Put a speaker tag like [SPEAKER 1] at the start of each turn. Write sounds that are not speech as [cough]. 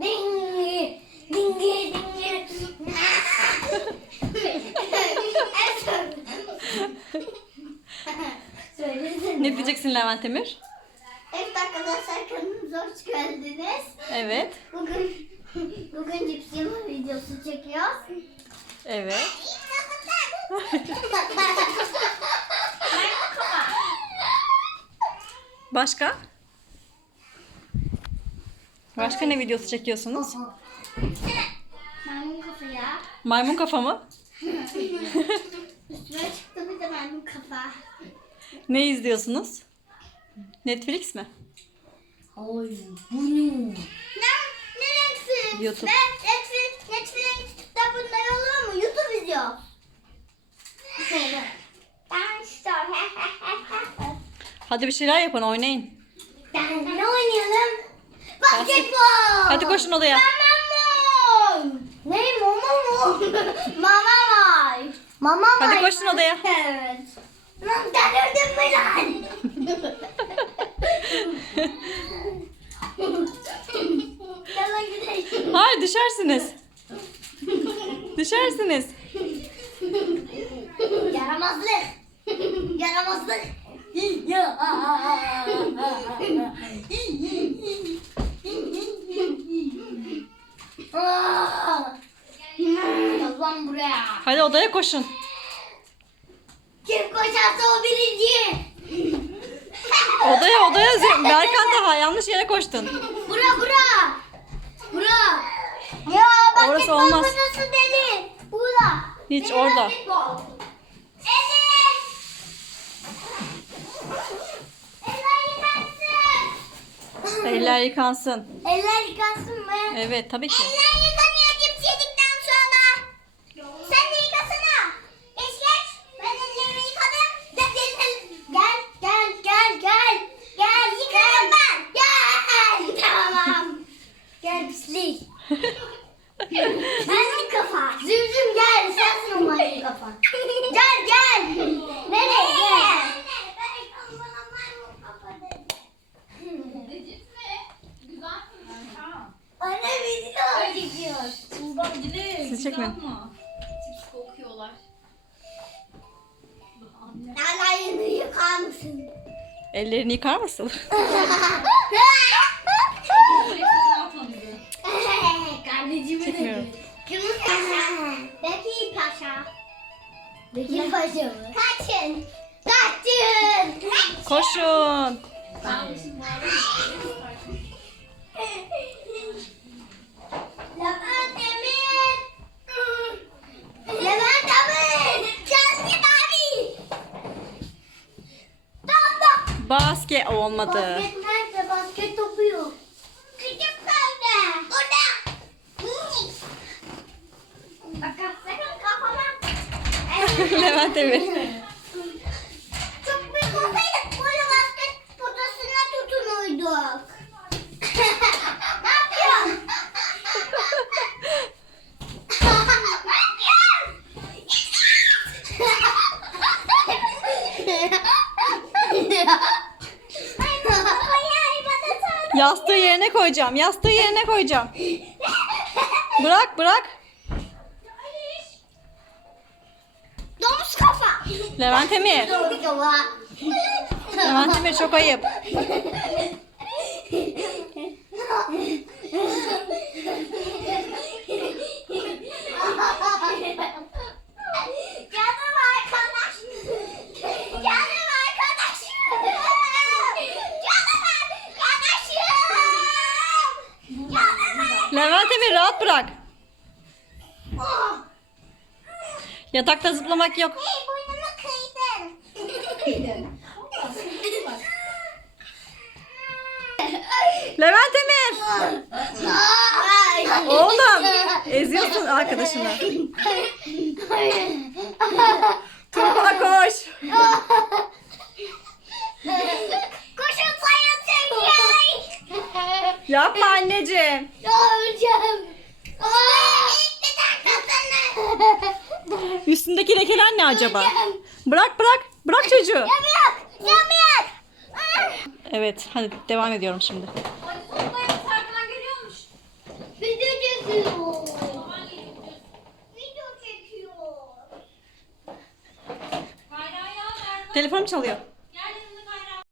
[SPEAKER 1] Dingi, dingi, dingi.
[SPEAKER 2] Ne diyeceksin Levent Emir?
[SPEAKER 1] Evet arkadaşlar kanalımıza hoş geldiniz.
[SPEAKER 2] Evet.
[SPEAKER 1] Bugün bugün cips yeme videosu çekiyoruz.
[SPEAKER 2] Evet. [laughs] Başka? Başka ne videosu çekiyorsunuz?
[SPEAKER 1] Maymun kafa ya.
[SPEAKER 2] Maymun kafa mı? [laughs]
[SPEAKER 1] Üstüme çıktı bir de maymun kafa.
[SPEAKER 2] Ne izliyorsunuz? Netflix mi?
[SPEAKER 1] Ay bunu. Ne, ne Netflix?
[SPEAKER 2] YouTube.
[SPEAKER 1] Ne Netflix, Netflix'te bunda olur mu? YouTube video. ben işte.
[SPEAKER 2] Hadi bir şeyler yapın oynayın.
[SPEAKER 1] Ben? Basketbol.
[SPEAKER 2] Hadi koşun odaya.
[SPEAKER 1] Ne mama mı? [laughs] mama var. Mama var.
[SPEAKER 2] Hadi koşun odaya. [laughs]
[SPEAKER 1] Evet. Lan delirdim mi lan?
[SPEAKER 2] Hayır düşersiniz. Düşersiniz.
[SPEAKER 1] Yaramazlık. Yaramazlık. Ya. Lan buraya.
[SPEAKER 2] Hadi odaya koşun.
[SPEAKER 1] Kim koşarsa o birinci.
[SPEAKER 2] Odaya odaya. Ze- Berkan daha yanlış yere koştun.
[SPEAKER 1] Bura bura. Bura. Ya basketbol
[SPEAKER 2] Orası olmaz.
[SPEAKER 1] potası dedi. Bura.
[SPEAKER 2] Hiç
[SPEAKER 1] Benim
[SPEAKER 2] orada.
[SPEAKER 1] basketbol. Eller yıkansın.
[SPEAKER 2] Eller yıkansın.
[SPEAKER 1] Eller yıkansın mı?
[SPEAKER 2] Evet tabii ki.
[SPEAKER 1] Eller yıkanıyor cips yedikten sonra. Sen de yıkasana. Geç geç. Ben ellerimi yıkadım. Gel gel gel gel gel. Gel yıkarım ben. Gel. Tamam. Gel pislik. Ben kafa. Zümzüm gel. Sensin umarım kafa. Gel gel. Nereye gel? Anne video çekiyor.
[SPEAKER 3] Tuğba Dilek.
[SPEAKER 2] Siz çekmeyin.
[SPEAKER 3] Cips kokuyorlar.
[SPEAKER 1] Anneanneni yıkar mısın?
[SPEAKER 2] Ellerini yıkar mısın? Koşun.
[SPEAKER 1] Levent Demir. Levent Demir. Çalgı abi. Tamam.
[SPEAKER 2] Basket olmadı.
[SPEAKER 1] Basket nerede? Basket topu yok. Küçük nerede? Burada. Sakın kafama.
[SPEAKER 2] Levent Emir. Yastığı yerine koyacağım. Yastığı yerine koyacağım. Bırak bırak.
[SPEAKER 1] Domuz kafa.
[SPEAKER 2] Levent Emir.
[SPEAKER 1] Domuz kafa.
[SPEAKER 2] Levent Emir çok ayıp. [laughs] Levent Emir rahat bırak. Yatakta zıplamak yok.
[SPEAKER 1] Hey boynumu kıydın.
[SPEAKER 2] Levent Emir. Oğlum. Eziyorsun arkadaşını. Tuğba koş. [laughs] Yapma anneciğim.
[SPEAKER 1] Öleceğim. Aa,
[SPEAKER 2] Üstündeki lekeler ne acaba? Bırak bırak. Bırak çocuğu.
[SPEAKER 1] Yamyak. Yamyak.
[SPEAKER 2] Evet hadi devam ediyorum şimdi.
[SPEAKER 1] Video çekiyor. Video çekiyor.
[SPEAKER 3] Ya.
[SPEAKER 2] Telefonum çalıyor.